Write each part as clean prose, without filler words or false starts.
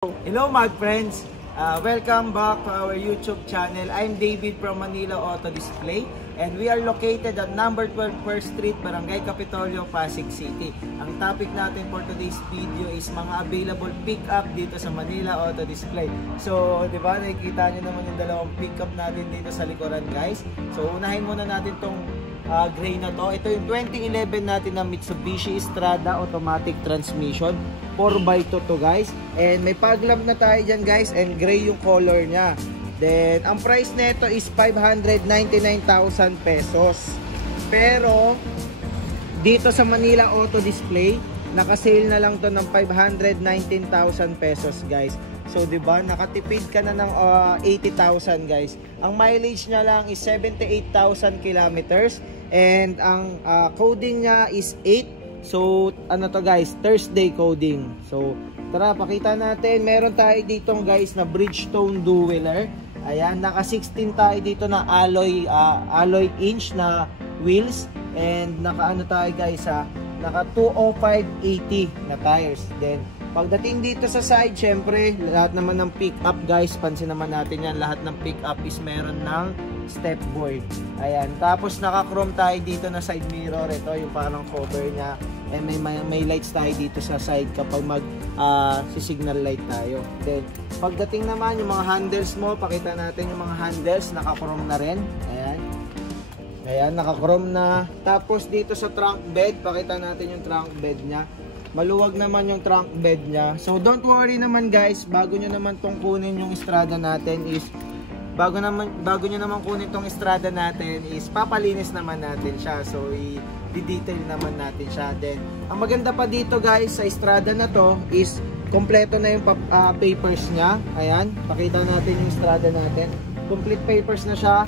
Hello my friends, welcome back to our YouTube channel. I'm David from Manila Auto Display and we are located at number 12 First Street, Barangay Capitolio, Pasig City. Ang topic natin for today's video is mga available pick-up dito sa Manila Auto Display. So, di ba, nakikita nyo naman yung dalawang pick-up natin dito sa likuran, guys. So, unahin muna natin tong gray na to. Ito yung 2011 natin na Mitsubishi Strada automatic transmission. 4x2 to guys. And may fog lamp na tayo dyan guys. And gray yung color nya. Then, ang price nito is 599,000 pesos. Pero, dito sa Manila Auto Display, nakasale na lang to ng 519,000 pesos guys. So, diba, nakatipid ka na ng 80,000 guys. Ang mileage niya lang is 78,000 kilometers. And ang coding niya is 8. So, ano to guys, Thursday coding. So, tara, pakita natin. Meron tayo dito guys na Bridgestone Dueler. Ayan, naka 16 tayo dito na alloy inch na wheels. And naka ano tayo guys naka 205/80 na tires. Then, pagdating dito sa side, syempre, lahat naman ng pick-up guys, pansin naman natin yan, lahat ng pick-up is meron ng step board. Ayan, tapos naka-chrome tayo dito na side mirror. Ito yung parang cover niya. And may lights tayo dito sa side kapag si-signal light tayo. Then, pagdating naman yung mga handles mo, pakita natin yung mga handles, naka-chrome na rin. Ayan. Ayan, naka-chrome na. Tapos dito sa trunk bed, pakita natin yung trunk bed niya. Maluwag naman yung trunk bed niya. So don't worry naman guys, bago nyo naman tong kunin yung Strada natin is bago nyo naman kunin tong Strada natin is papalinis naman natin siya. So i-detail naman natin siya. Then ang maganda pa dito guys sa Strada na to is kompleto na yung papers niya. Ayan, pakita natin yung Strada natin. Complete papers na siya.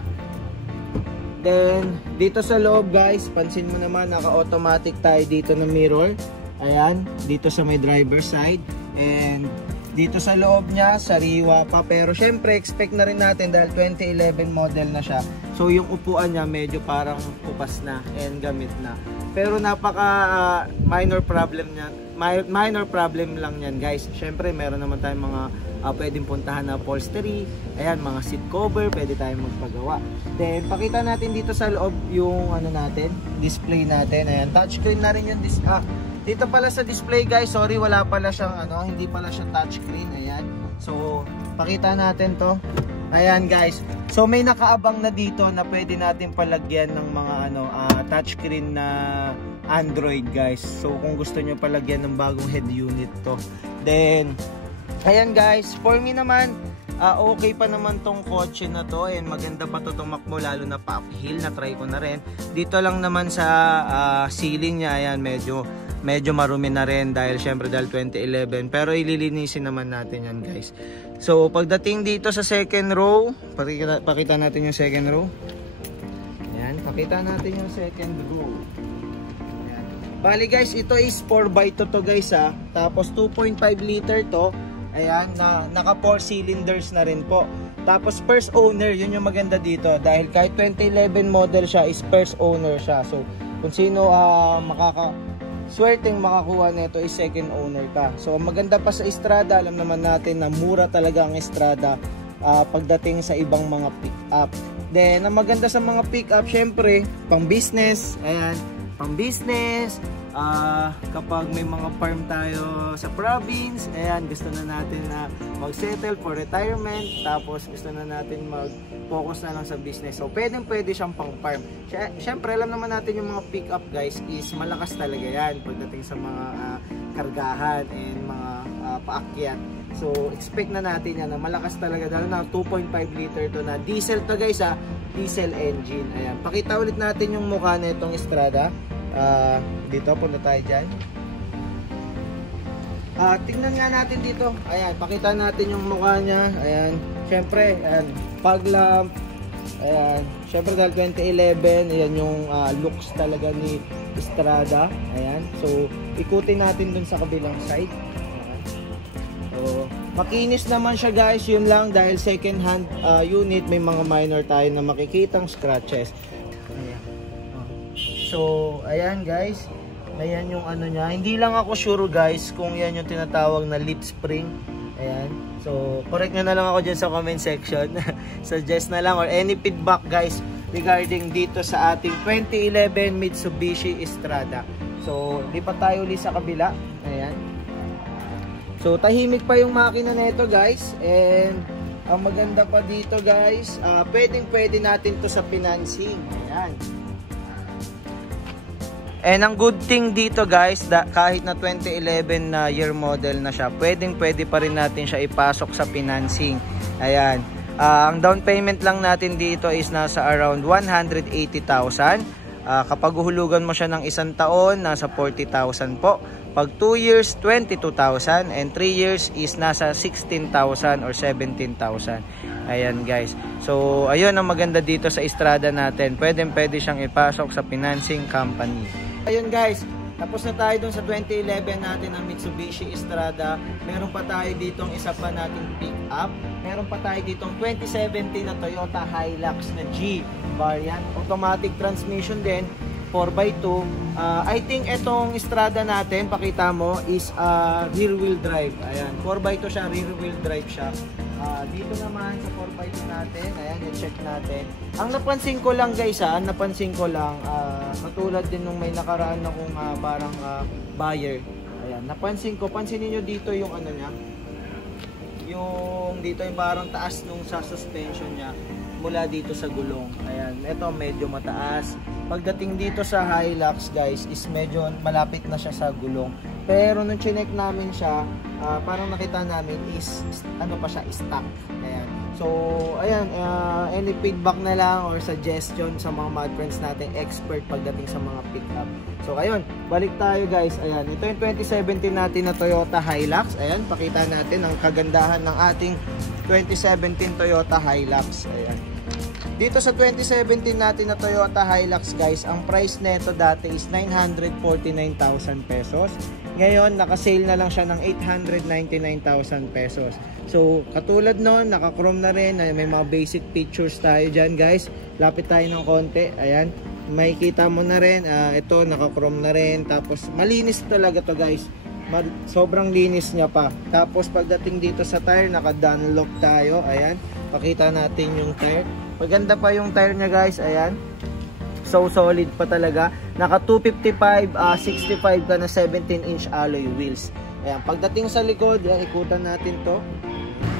Then dito sa loob guys, pansin mo naman naka-automatic tayo dito na mirror. Ayan, dito sa may driver side. And dito sa loob niya, sariwa pa. Pero syempre, expect na rin natin dahil 2011 model na siya. So yung upuan niya medyo parang kupas na and gamit na. Pero napaka minor problem niya. Minor problem lang yan guys. Syempre, meron naman tayong mga pwedeng puntahan na upholstery. Ayan, mga seat cover, pwede tayong magpagawa. Then, pakita natin dito sa loob yung ano natin, display natin. Ayan, touchscreen na rin yung dito pala sa display guys, sorry, wala pala siyang hindi pala siya touchscreen. Ayan. So, pakita natin 'to. Ayan guys. So, may nakaabang na dito na pwede natin palagyan ng mga touchscreen na Android guys. So, kung gusto niyo palagyan ng bagong head unit 'to. Then, ayan guys, for me naman okay pa naman tong kotse na to and maganda pa to tumakbo lalo na pa uphill, na try ko na rin. Dito lang naman sa ceiling niya, ayan, medyo marumi na rin dahil syempre dahil 2011, pero ililinisin naman natin yan guys. So pagdating dito sa second row, pakita natin yung second row. Ayan, pakita natin yung second row. Ayan. Bali guys, ito is 4x2 to guys tapos 2.5 liter to. Ayan, naka 4 cylinders na rin po. Tapos first owner, yun yung maganda dito dahil kahit 2011 model siya is first owner siya. So kung sino swerteng makakuha nito is second owner ka. So maganda pa sa Strada, alam naman natin na mura talaga ang Strada pagdating sa ibang mga pick-up. Then ang maganda sa mga pick-up, syempre pang business. Ayan, pang business. Kapag may mga farm tayo sa province, ayan, gusto na natin na mag-settle for retirement, tapos gusto na natin mag-focus na lang sa business. So pwede siyang pang farm. Syempre alam naman natin yung mga pick-up guys is malakas talaga yan pagdating sa mga kargahan and mga paakyat. So expect na natin yan na malakas talaga dahil na 2.5 liter to na diesel to guys diesel engine. Ayan, pakita ulit natin yung mukha na itong Strada. Dito, punta tayo dyan. Tingnan nga natin dito. Ayan, pakita natin yung mukha niya. Ayan, syempre, ayan, fog lamp. Ayan, syempre dahil 2011, ayan yung looks talaga ni Strada. Ayan, so ikutin natin dun sa kabilang side. Ayan. So, makinis naman siya guys, yun lang dahil second hand unit, may mga minor tayo na makikitang scratches. Ayan. So, ayan guys. Ayan yung ano niya. Hindi lang ako sure guys kung yan yung tinatawag na lip spring. Ayan. So, correct nyo na lang ako dyan sa comment section. Suggest na lang or any feedback guys regarding dito sa ating 2011 Mitsubishi Estrada. So, lipat tayo ulit sa kabila. Ayan. So, tahimik pa yung makina na ito guys. And, ang maganda pa dito guys, pwede natin to sa financing. Ayan. And ang good thing dito guys, kahit na 2011 na year model na siya, pwede pa rin natin siya ipasok sa financing. Ayan. Ang down payment lang natin dito is nasa around 180,000. Kapag uhulugan mo siya ng isang taon, nasa 40,000 po. Pag 2 years, 22,000. And 3 years is nasa 16,000 or 17,000. Ayan guys. So, ayun ang maganda dito sa Estrada natin. Pwede siyang ipasok sa financing company. Ayun guys, tapos na tayo dun sa 2011 natin na Mitsubishi Estrada. Meron pa tayo ditong isa pa nating pick up. Meron pa tayo ditong 2017 na Toyota Hilux na G variant. Automatic transmission din, 4x2. I think itong Estrada natin, pakita mo, is rear wheel drive. Ayan, 4x2 siya, rear wheel drive siya. Dito naman sa 4x2 natin, ayan, i-check natin. Ang napansin ko lang guys, katulad din nung may nakaraan akong parang buyer. Ayan, pansinin nyo dito yung ano niya. Yung dito yung parang taas nung sa suspension niya mula dito sa gulong. Ayan, ito medyo mataas. Pagdating dito sa Hilux guys, is medyo malapit na siya sa gulong. Pero nung chinek namin siya, parang nakita namin is ano pa siya, stock. Ayan. So, ayan, any feedback na lang or suggestion sa mga mod friends natin, expert pagdating sa mga pickup. So, ayun, balik tayo guys. Ayan, ito yung 2017 natin na Toyota Hilux. Ayan, pakita natin ang kagandahan ng ating 2017 Toyota Hilux. Ayan. Dito sa 2017 natin na Toyota Hilux guys, ang price nito dati is 949,000 pesos. Ngayon, naka-sale na lang siya ng 899,000 pesos. So, katulad nun, naka-chrome na rin. May mga basic features tayo dyan guys. Lapit tayo ng konti. Ayan. May kita mo na rin. Ito, naka-chrome na rin. Tapos, malinis talaga to guys. Sobrang linis niya pa. Tapos, pagdating dito sa tire, naka-Dunlop tayo. Ayan. Pakita natin yung tire. Maganda pa yung tire niya guys. Ayan. So solid pa talaga. Naka 255, 65 ka na 17-inch alloy wheels. Ayan, pagdating sa likod, ikutan natin to.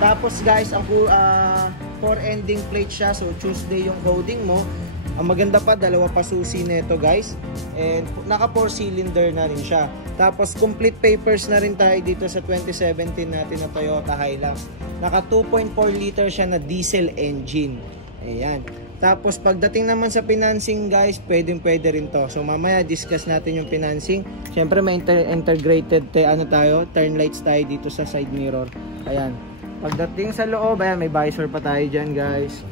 Tapos guys, ang 4-ending plate siya. So Tuesday yung loading mo. Ang maganda pa, dalawa pa susi nito guys. And naka 4-cylinder na rin siya. Tapos complete papers na rin tayo dito sa 2017 natin na Toyota Hilux. Naka 2.4 liter siya na diesel engine. Ayan. Tapos pagdating naman sa financing guys, pwede rin to. So mamaya discuss natin yung financing. Syempre may integrated turn lights tayo dito sa side mirror. Ayan. Pagdating sa loob, ayan, may visor pa tayo dyan guys.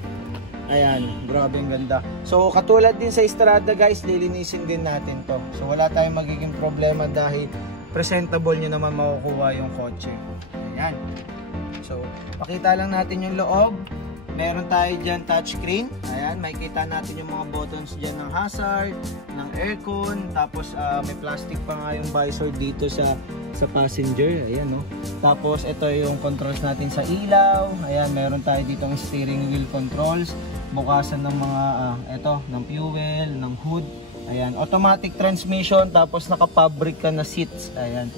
Ayan, grabe ang ganda. So katulad din sa Estrada guys, lilinisin din natin to. So wala tayong magiging problema dahil presentable nyo naman makukuha yung kotse. Ayan. So pakita lang natin yung loob. Meron tayo dyan touchscreen. Ayan, makikita natin yung mga buttons dyan ng hazard, ng aircon. Tapos may plastic pa nga yung visor dito sa passenger. Ayan, no? Tapos ito yung controls natin sa ilaw. Ayan, meron tayo dito ng steering wheel controls. Bukasan ng mga, ng fuel, ng hood. Ayan, automatic transmission. Tapos naka-fabric ka na seats. Ayan.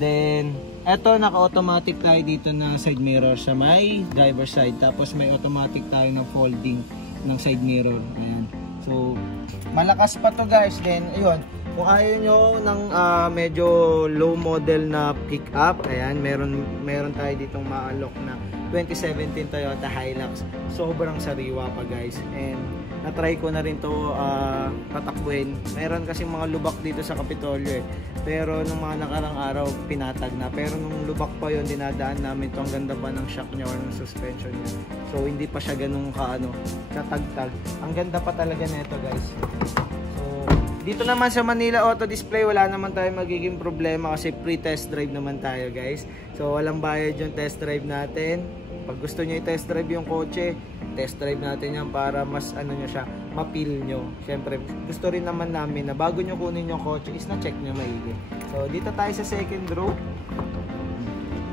Then, eto naka-automatic tayo dito na side mirror sa may driver side. Tapos may automatic tayo na folding ng side mirror. Ayan. So, malakas pa to guys. Then, ayun. Kung ayaw nyo ng medyo low model na pick-up, ayan, meron tayo ditong ma-unlock na 2017 Toyota Hilux. Sobrang sariwa pa guys. And na-try ko na rin to patakbuhin. Meron kasi mga lubak dito sa Kapitolyo eh. Pero nung mga nakarang araw, pinatag na. Pero nung lubak pa yon, dinadaan namin to. Ang ganda pa ng shock niya or ng suspension niya. So hindi pa siya ganun katagtag. Ang ganda pa talaga nito guys. So dito naman sa Manila Auto Display, wala naman tayo magiging problema kasi pre-test drive naman tayo guys. So walang bayad yung test drive natin. Pag gusto nyo i-test drive yung kotse, test drive natin yan para mas nyo siya, mapil nyo. Siyempre, gusto rin naman namin na bago nyo kunin yung kotse is na-check nyo maigi. So, dito tayo sa second row.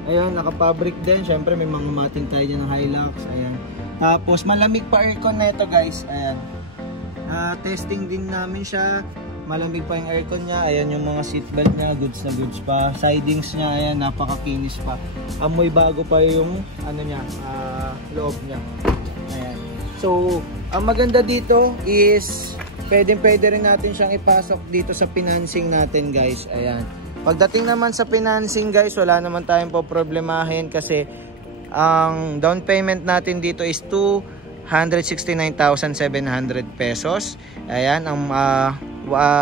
Ayan, naka-fabric din. Syempre may mga mating tayo dyan ng Hilux. Ayan. Tapos malamig pa aircon na ito guys. Ayan. Testing din namin siya. Malamig pa yung aircon niya. Ayan yung mga seatbelt niya. Goods na goods pa. Sidings niya. Ayan, napakakinis pa. Amoy bago pa yung ano niya, loob niya. Ayan. So, ang maganda dito is pwede rin natin siyang ipasok dito sa financing natin guys. Ayan. Pagdating naman sa financing guys, wala naman tayong poproblemahin kasi ang down payment natin dito is 269,700 pesos. Ayan, ang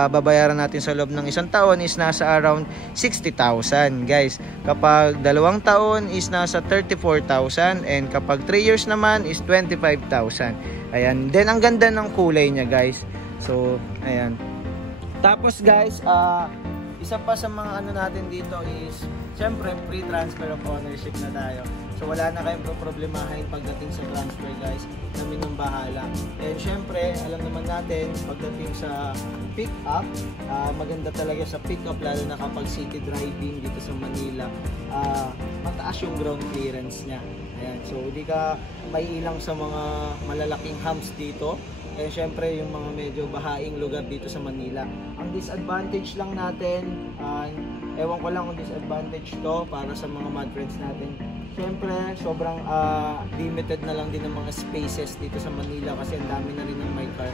babayaran natin sa loob ng isang taon is nasa around 60,000 guys. Kapag 2 taon is nasa 34,000 and kapag 3 years naman is 25,000. Ayan, then ang ganda ng kulay niya guys. So, ayan. Tapos guys, isa pa sa mga ano natin dito is syempre free transfer of ownership na tayo. So wala na kayong problemahin pagdating sa transfer guys. Kami nang bahala. And syempre, alam naman natin pagdating sa pick up, maganda talaga sa pick up lalo na kapag city driving dito sa Manila. Mataas yung ground clearance niya. Ayan. So hindi ka maiilang sa mga malalaking humps dito. And syempre yung mga medyo bahaing lugar dito sa Manila. Ang disadvantage lang natin, ewan ko lang kung disadvantage to para sa mga mad friends natin. Syempre sobrang limited na lang din ng mga spaces dito sa Manila kasi ang dami na rin ng my car.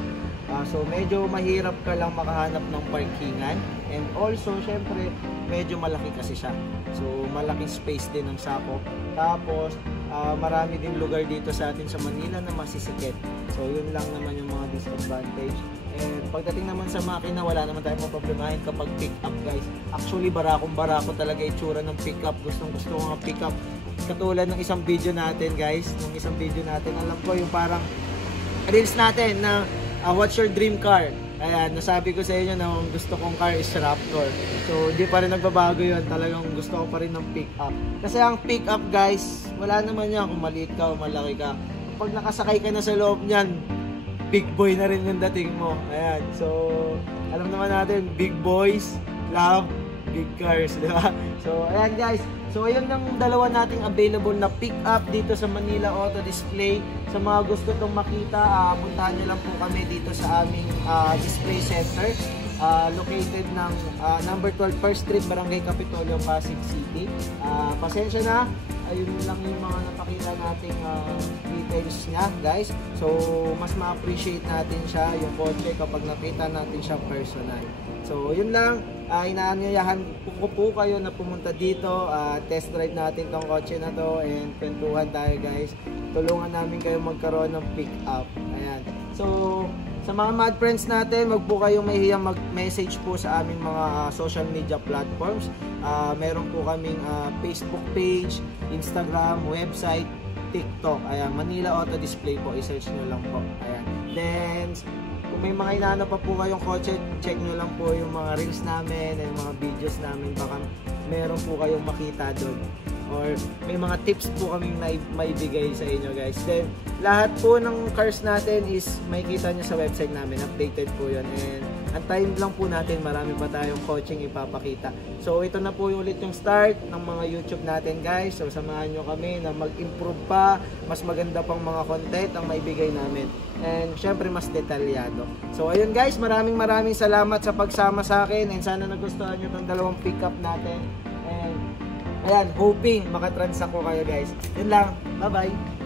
So medyo mahirap ka lang makahanap ng parkingan. And also syempre medyo malaki kasi siya. So malaking space din ang sakop. Tapos marami din lugar dito sa atin sa Manila na masisikip. So yun lang naman yung mga disadvantage. And pagdating naman sa makina, wala naman tayong maproblemahin kapag pick up guys. Actually barako talaga itsura ng pick up. Gustong gusto ko nga pick up. Katulad ng isang video natin guys. Nung isang video natin, alam ko yung parang reels natin na what's your dream car? Ayan, nasabi ko sa inyo na gusto kong car is Raptor. So, di pa rin nagbabago yun. Talagang gusto ko pa rin ng pick-up. Kasi ang pick-up guys, wala naman yan kung maliit ka o malaki ka. Pag nakasakay ka na sa loob niyan, big boy na rin yung dating mo. Ayan, so, alam naman natin, big boys love big cars, di ba? So, ayan guys. So, ayun lang dalawa nating available na pick-up dito sa Manila Auto Display. Sa mga gusto itong makita, puntahan nyo lang po kami dito sa aming display center. Located ng number 12 First Street, Barangay Capitolio, Pasig City. Pasensya na, ayun lang yung mga napakita nating details niya guys. So, mas ma-appreciate natin siya, yung kotse, kapag nakita natin siya personal. So, yun lang. Inaanyayahan ko po kayo na pumunta dito. Test drive natin tong kotse na to and kwentuhan tayo guys. Tulungan namin kayo magkaroon ng pick up. Ayan. So, sa mga mad friends natin, wag po kayong mahihiyang mag-message po sa aming mga social media platforms. Meron po kaming Facebook page, Instagram, website, TikTok. Ayan, Manila Auto Display po. I-search nyo lang po. Ayan. Then, kung may mga inaano pa po kayong kotse, check nyo lang po yung mga reels namin and mga videos namin. Baka meron po kayong makita doon. Or may mga tips po kaming maibigay sa inyo guys. Then, lahat po ng cars natin is makikita nyo sa website namin. Updated po yun. And antayin lang po natin, marami pa tayong coaching ipapakita. So, ito na po ulit yung start ng mga YouTube natin guys. So, samahan nyo kami na mag-improve pa. Mas maganda pang mga content ang maibigay namin. And syempre mas detalyado. So, ayun guys, maraming salamat sa pagsama sa akin. And sana nagustuhan nyo itong dalawang pick-up natin. And ayan, hoping makatransact ko kayo guys. Yun lang. Bye-bye.